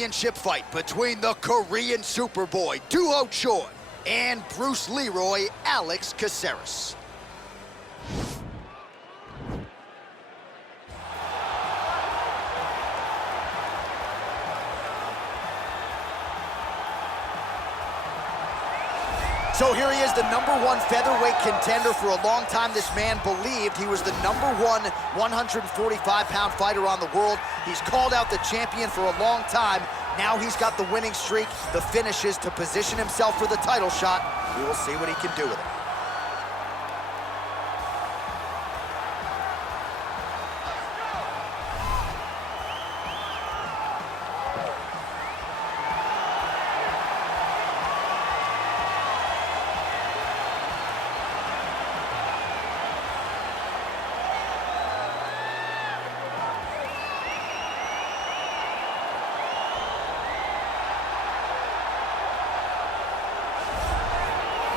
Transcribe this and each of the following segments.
championship fight between the Korean Superboy, Duho Choi, and Bruce Leroy, Alex Caceres. So here he is, the #1 featherweight contender. For a long time, this man believed he was the #1 145-pound fighter on the world. He's called out the champion for a long time. Now he's got the winning streak, the finishes to position himself for the title shot. We will see what he can do with it.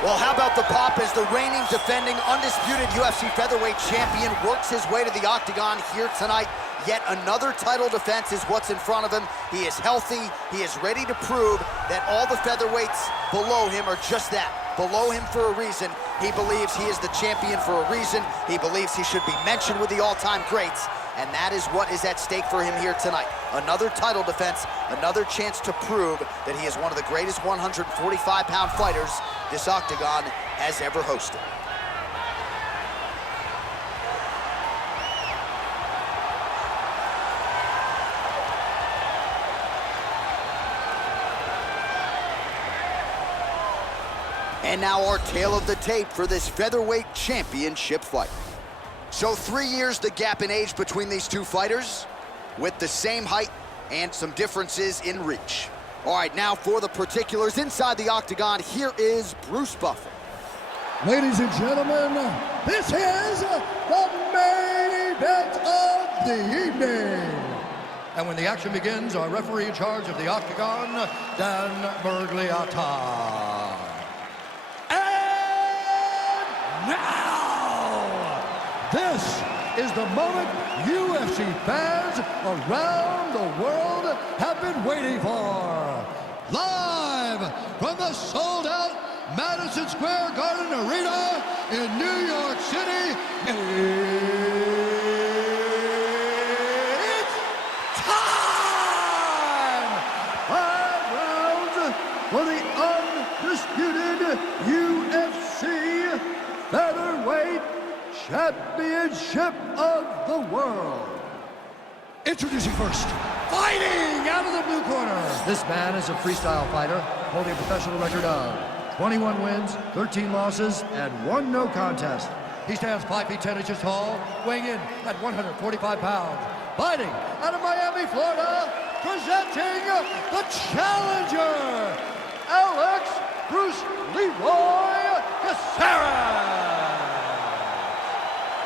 Well, how about the pop as the reigning, defending, undisputed UFC featherweight champion works his way to the octagon here tonight. Yet another title defense is what's in front of him. He is healthy. He is ready to prove that all the featherweights below him are just that, below him for a reason. He believes he is the champion for a reason. He believes he should be mentioned with the all-time greats. And that is what is at stake for him here tonight. Another title defense, another chance to prove that he is one of the greatest 145-pound fighters this octagon has ever hosted. And now our tale of the tape for this featherweight championship fight. So 3 years the gap in age between these two fighters, with the same height and some differences in reach. All right, now for the particulars inside the octagon, here is Bruce Buffer. Ladies and gentlemen, this is the main event of the evening. And when the action begins, our referee in charge of the octagon, Dan Bergliata. And now, this is the moment UFC fans around the world have been waiting for. Live from the sold-out Madison Square Garden Arena in New York City, it's time! 5 rounds for the undisputed UFC Featherweight Championship of the world. Introducing first, fighting out of the blue corner. This man is a freestyle fighter, holding a professional record of 21 wins, 13 losses, and 1 no contest. He stands 5 feet 10 inches tall, weighing in at 145 pounds. Fighting out of Miami, Florida, presenting the challenger, Alex Bruce Leroy Caceres.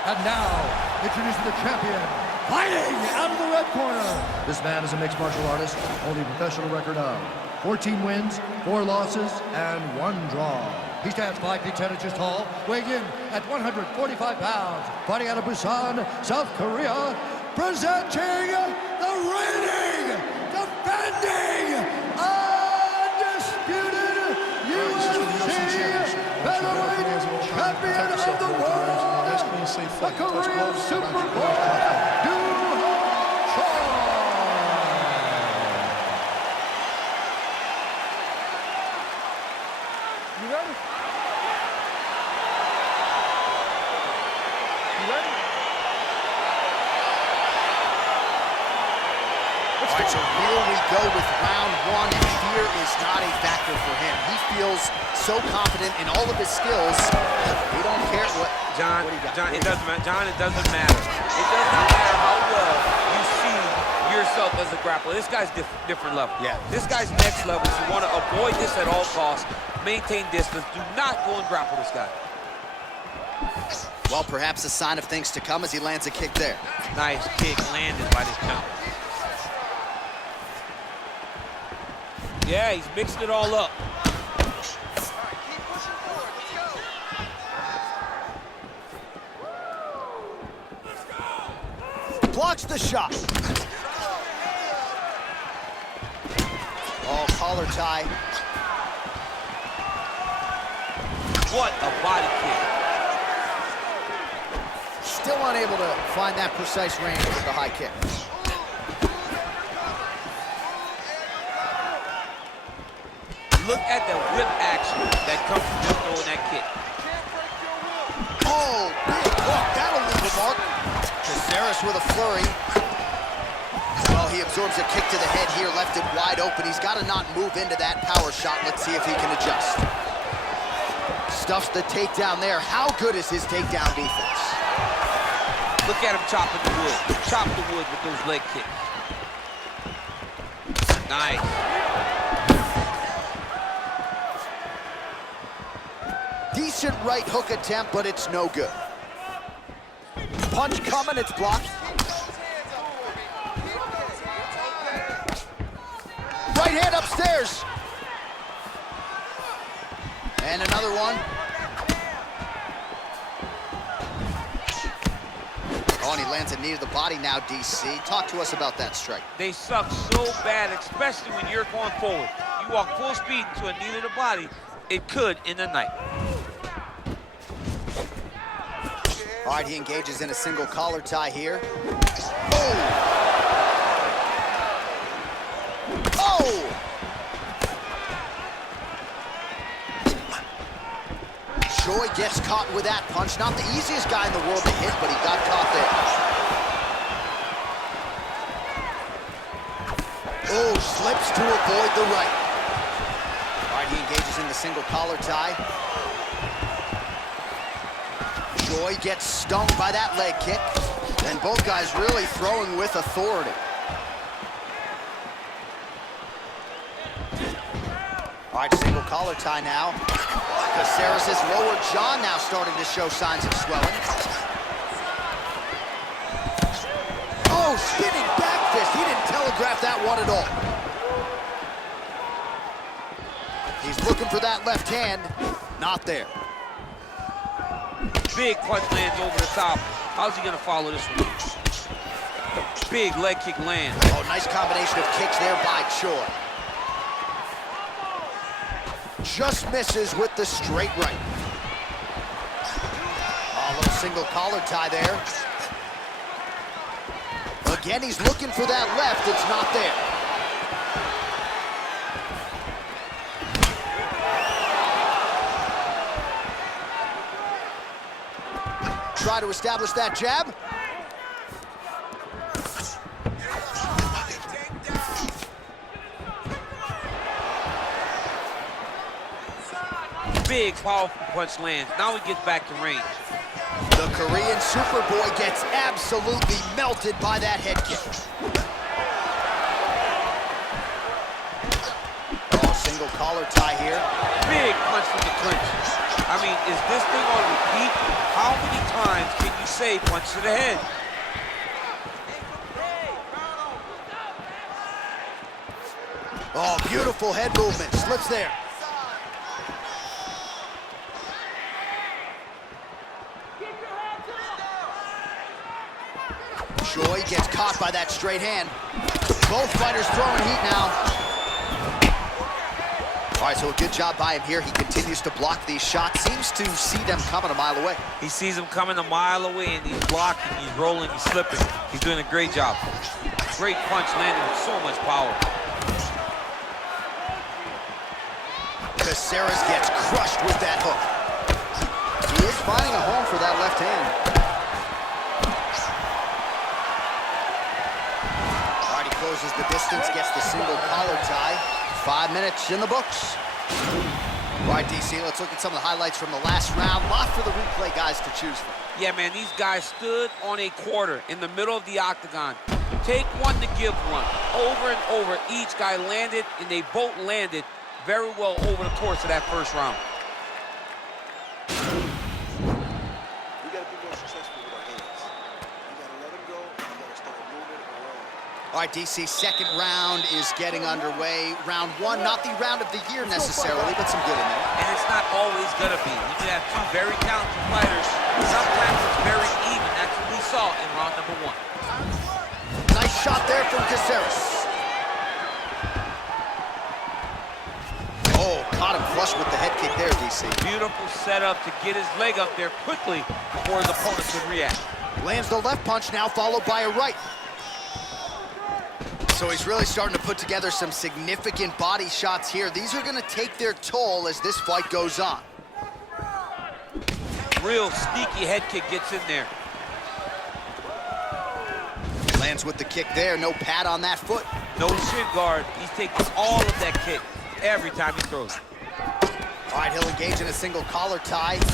And now, introducing the champion, fighting out of the red corner. This man is a mixed martial artist, holding a professional record of 14 wins, 4 losses, and 1 draw. He stands 5 feet 10 inches tall, weighing in at 145 pounds. Fighting out of Busan, South Korea, presenting the reigning, defending, undisputed UFC featherweight champion of the world, the Korean Superboy, Duho Choi. You ready? You ready? All right, so here we go with round 1, and fear is not a factor for him. He feels so confident in all of his skills, he don't care what he got. John, it doesn't matter. John, it doesn't matter. It doesn't matter how well you see yourself as a grappler. This guy's different level. Yeah. This guy's next level. You want to avoid this at all costs. Maintain distance. Do not go and grapple this guy. Well, perhaps a sign of things to come as he lands a kick there. Nice kick landed by this counter. Yeah, he's mixing it all up. Blocks the shot. collar tie. What a body kick. Still unable to find that precise range with the high kick. Look at the whip action that comes from just throwing that kick. Oh, big hook. That'll leave a mark. Caceres with a flurry. Well, he absorbs a kick to the head here, left it wide open. He's got to not move into that power shot. Let's see if he can adjust. Stuffs the takedown there. How good is his takedown defense? Look at him chopping the wood. Chop the wood with those leg kicks. Nice. Decent right hook attempt, but it's no good. Punch coming, it's blocked. Right hand upstairs. And another one. Oh, and he lands a knee to the body now, DC. Talk to us about that strike. They suck so bad, especially when you're going forward. You walk full speed to a knee to the body, it could end the night. All right, he engages in a single collar tie here. Oh! Oh! Joy gets caught with that punch. Not the easiest guy in the world to hit, but he got caught there. Oh, slips to avoid the right. All right, he engages in the single collar tie. Joy gets stung by that leg kick. And both guys really throwing with authority. All right, single collar tie now. Caceres' lower jaw now starting to show signs of swelling. Oh, spinning back fist. He didn't telegraph that one at all. He's looking for that left hand. Not there. Big punch lands over the top. How's he gonna follow this one? Big leg kick lands. Oh, nice combination of kicks there by Choi. Just misses with the straight right. Oh, a little single collar tie there. Again, he's looking for that left. It's not there. Try to establish that jab. Big, powerful punch lands. Now he gets back to range. The Korean Superboy gets absolutely melted by that head kick. Oh, single collar tie here. Big punch from the clinch. I mean, is this thing on repeat? How many times can you say punch to the head? Oh, beautiful head movement. Slips there. Joy gets caught by that straight hand. Both fighters throwing heat now. All right, so a good job by him here. He continues to block these shots. Seems to see them coming a mile away. He sees them coming a mile away, and he's blocking, he's rolling, he's slipping. He's doing a great job. Great punch landing with so much power. Caceres gets crushed with that hook. He is finding a home for that left hand. All right, he closes the distance, gets the single collar tie. 5 minutes in the books. All right, DC, let's look at some of the highlights from the last round. Lot for the replay guys to choose from. Yeah, man, these guys stood on a quarter in the middle of the octagon. Take one to give one. Over and over, each guy landed, and they both landed very well over the course of that first round. We got to be more successful with our hands. We got to let them go. We got to start moving around. All right, DC, second round is getting underway. Round one, not the round of the year necessarily, but some good in there. And it's not always going to be. When you have two very talented fighters, sometimes it's very even. That's what we saw in round number one. Nice shot there from Caceres. flush with the head kick there, DC. Beautiful setup to get his leg up there quickly before his opponent could react. Lands the left punch now, followed by a right. So he's really starting to put together some significant body shots here. These are going to take their toll as this fight goes on. Real sneaky head kick gets in there. Lands with the kick there, no pad on that foot. No shin guard. He's taking all of that kick every time he throws it. All right, he'll engage in a single collar tie. Right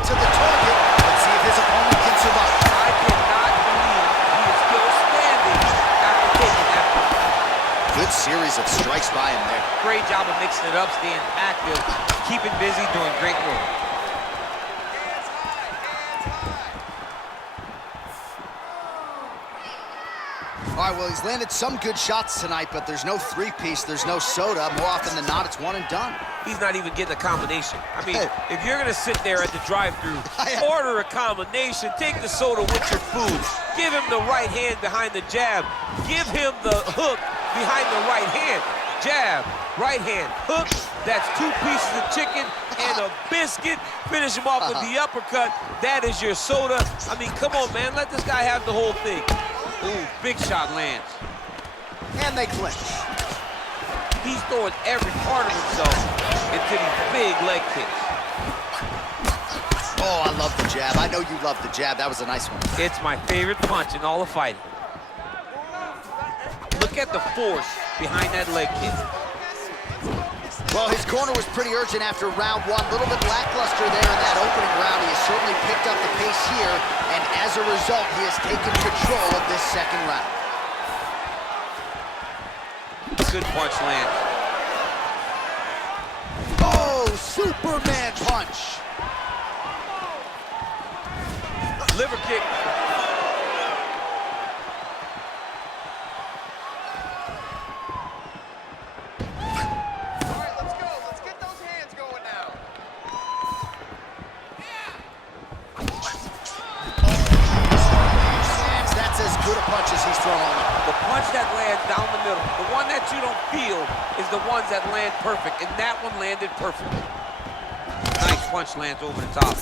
to the target. Let's see if his opponent can survive. I cannot believe he is still standing after taking that punch. Good series of strikes by him there. Great job of mixing it up, staying active, keeping busy, doing great work. All right, well, he's landed some good shots tonight, but there's no three-piece, there's no soda. More often than not, it's one and done. He's not even getting a combination. I mean, if you're gonna sit there at the drive-thru, order a combination, take the soda with your food, give him the right hand behind the jab, give him the hook behind the right hand. Jab, right hand, hook, that's 2 pieces of chicken and a biscuit. Finish him off with the uppercut. That is your soda. I mean, come on, man, let this guy have the whole thing. Ooh, big shot lands. And they clinch. He's throwing every part of himself into these big leg kicks. Oh, I love the jab. I know you love the jab. That was a nice one. It's my favorite punch in all of fighting. Look at the force behind that leg kick. Well, his corner was pretty urgent after round 1. A little bit lackluster there in that opening round. He has certainly picked up the pace here, and as a result, he has taken control of this second round. Good punch lands. Oh, Superman punch. Liver kick. Punches he's throwing. The punch that lands down the middle, the one that you don't feel is the ones that land perfect, and that one landed perfect. Nice punch lands over the top.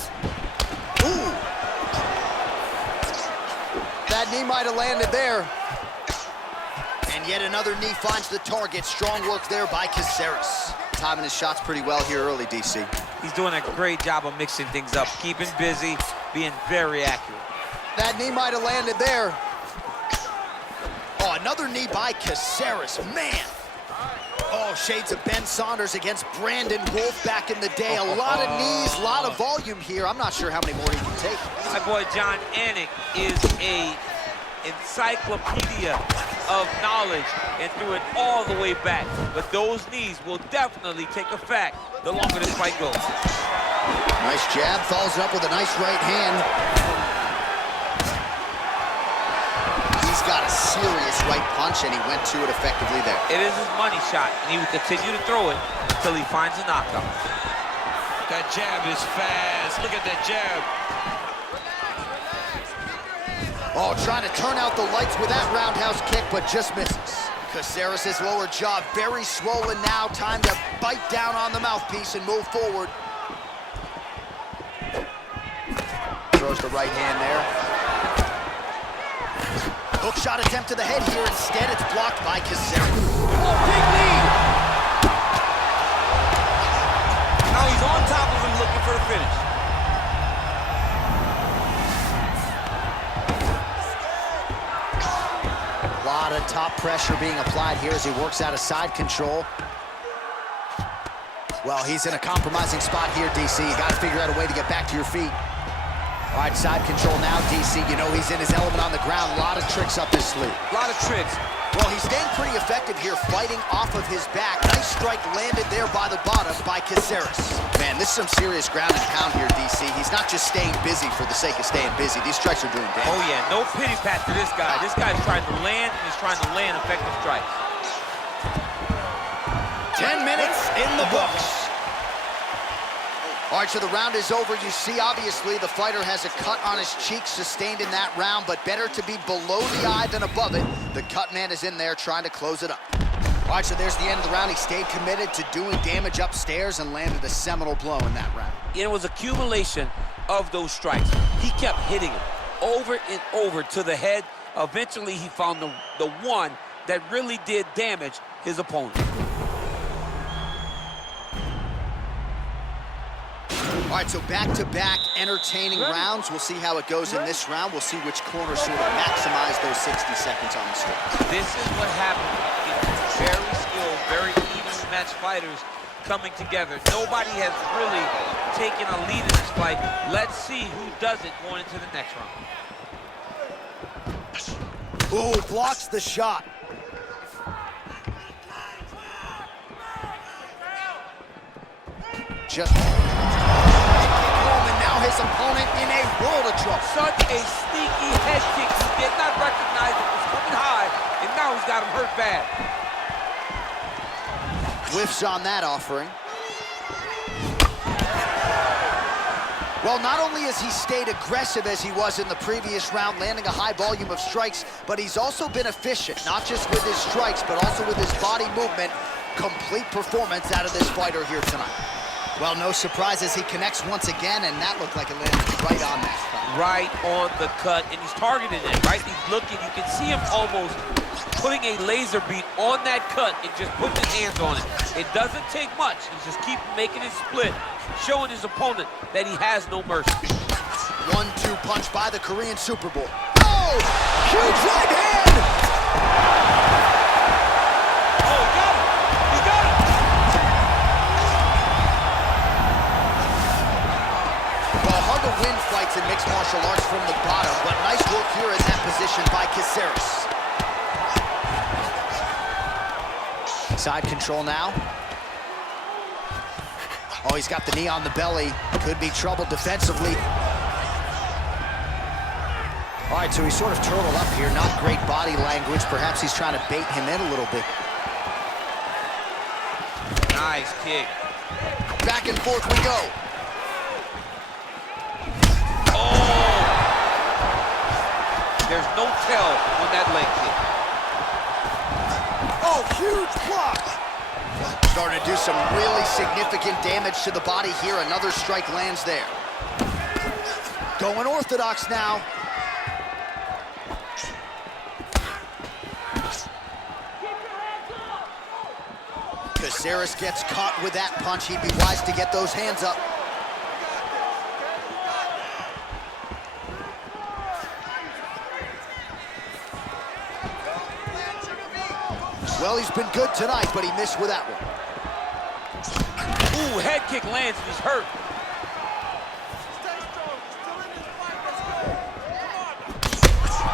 Ooh. That knee might have landed there. And yet another knee finds the target. Strong work there by Caceres. Timing his shots pretty well here early, DC. He's doing a great job of mixing things up, keeping busy, being very accurate. That knee might have landed there. Oh, another knee by Caceres, man. Oh, shades of Ben Saunders against Brandon Wolf back in the day. A lot of knees, a lot of volume here. I'm not sure how many more he can take. My boy John Anik is a encyclopedia of knowledge and threw it all the way back. But those knees will definitely take effect the longer this fight goes. Nice jab, follows it up with a nice right hand. He's got a serious right punch, and he went to it effectively there. It is his money shot, and he will continue to throw it until he finds a knockout. That jab is fast. Look at that jab. Oh, trying to turn out the lights with that roundhouse kick, but just misses. Caceres' lower jaw very swollen now. Time to bite down on the mouthpiece and move forward. Throws the right hand there. Hook shot attempt to the head here. Instead, it's blocked by Caceres. Oh, big knee! Now he's on top of him looking for the finish. A lot of top pressure being applied here as he works out of side control. Well, he's in a compromising spot here, DC. You got to figure out a way to get back to your feet. All right, side control now, DC. You know he's in his element on the ground. A lot of tricks up his sleeve. A lot of tricks. Well, he's staying pretty effective here, fighting off of his back. Nice strike landed there by the bottom by Caceres. Man, this is some serious ground and pound here, DC. He's not just staying busy for the sake of staying busy. These strikes are doing damage. Oh, yeah, no pity pat to this guy. This guy's trying to land, and he's trying to land effective strikes. 10 minutes in the books. All right, so the round is over. You see, obviously, the fighter has a cut on his cheek sustained in that round, but better to be below the eye than above it. The cut man is in there trying to close it up. All right, so there's the end of the round. He stayed committed to doing damage upstairs and landed a seminal blow in that round. It was accumulation of those strikes. He kept hitting him over and over to the head. Eventually, he found the one that really did damage his opponent. All right, so back-to-back entertaining rounds. We'll see how it goes in this round. We'll see which corner sort of maximize those 60 seconds on the stage. This is what happens. Very skilled, very even match fighters coming together. Nobody has really taken a lead in this fight. Let's see who does it going into the next round. Ooh, blocks the shot. Just and now his opponent in a world of trouble. Such a sneaky head kick. He did not recognize it was coming high, and now he's got him hurt bad. Whiffs on that offering. Well, not only has he stayed aggressive as he was in the previous round, landing a high volume of strikes, but he's also been efficient, not just with his strikes, but also with his body movement. Complete performance out of this fighter here tonight. Well, no surprises, he connects once again, and that looked like it landed right on that cut. Right on the cut, and he's targeting it, right? He's looking, you can see him almost putting a laser beam on that cut and just putting his hands on it. It doesn't take much. He's just keep making it split, showing his opponent that he has no mercy. 1-2 punch by the Korean Super Bowl. Oh! Huge right hand! Oh, he got him! He got him! Well, hard to win fights in mixed martial arts from the bottom, but nice work here in that position by Caceres. Side control now. Oh, he's got the knee on the belly. Could be trouble defensively. All right, so he's sort of turtled up here. Not great body language. Perhaps he's trying to bait him in a little bit. Nice kick. Back and forth we go. Oh! There's no tell on that leg kick. Oh, huge block. Starting to do some really significant damage to the body here. Another strike lands there. Going orthodox now. Caceres gets caught with that punch. He'd be wise to get those hands up. Well, he's been good tonight, but he missed with that one. Ooh, head kick lands and he's hurt.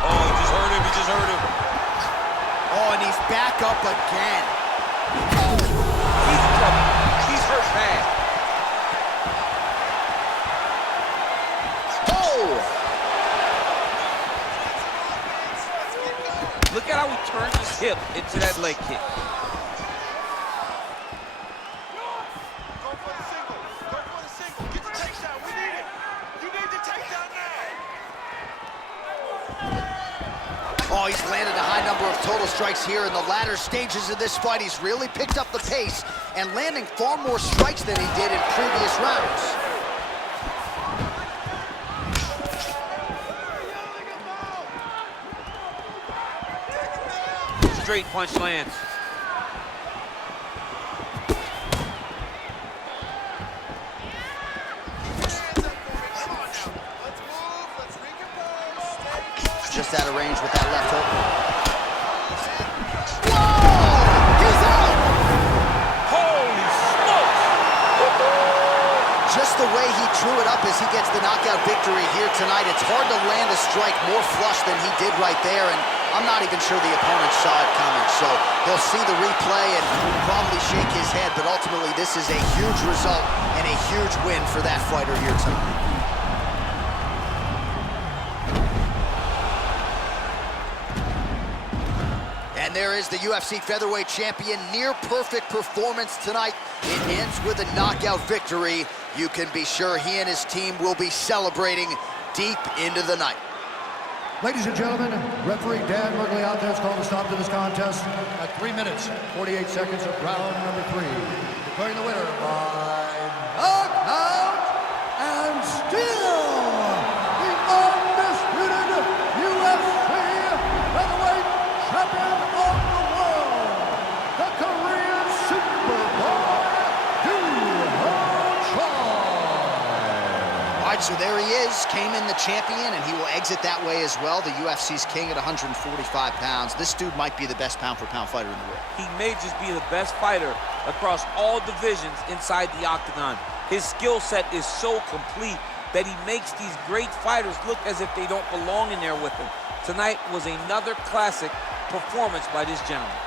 Oh, he just hurt him, he just hurt him. Oh, and he's back up again. He's in trouble. He's hurt bad. Oh! Look at how he turns his hip into that leg kick. Oh, he's landed a high number of total strikes here in the latter stages of this fight. He's really picked up the pace and landing far more strikes than he did in previous rounds. Straight punch lands. Just out of range with that left hook. Whoa! He's out! Holy smokes! Just the way he drew it up as he gets the knockout victory here tonight. It's hard to land a strike more flush than he did right there, and I'm not even sure the opponent saw it coming. So he'll see the replay and probably shake his head, but ultimately this is a huge result and a huge win for that fighter here tonight. And there is the UFC featherweight champion. Near perfect performance tonight. It ends with a knockout victory. You can be sure he and his team will be celebrating deep into the night. Ladies and gentlemen, referee Dan Mergliata has called a stop to this contest at 3 minutes, 48 seconds of round number 3. Declaring the winner by knockout and still the undisputed UFC featherweight champion of the world, the Korean Superboy, Duho. All right, so there he is, came in the champion, and he will exit that way as well. The UFC's king at 145 pounds. This dude might be the best pound-for-pound fighter in the world. He may just be the best fighter across all divisions inside the octagon. His skill set is so complete that he makes these great fighters look as if they don't belong in there with him. Tonight was another classic performance by this gentleman.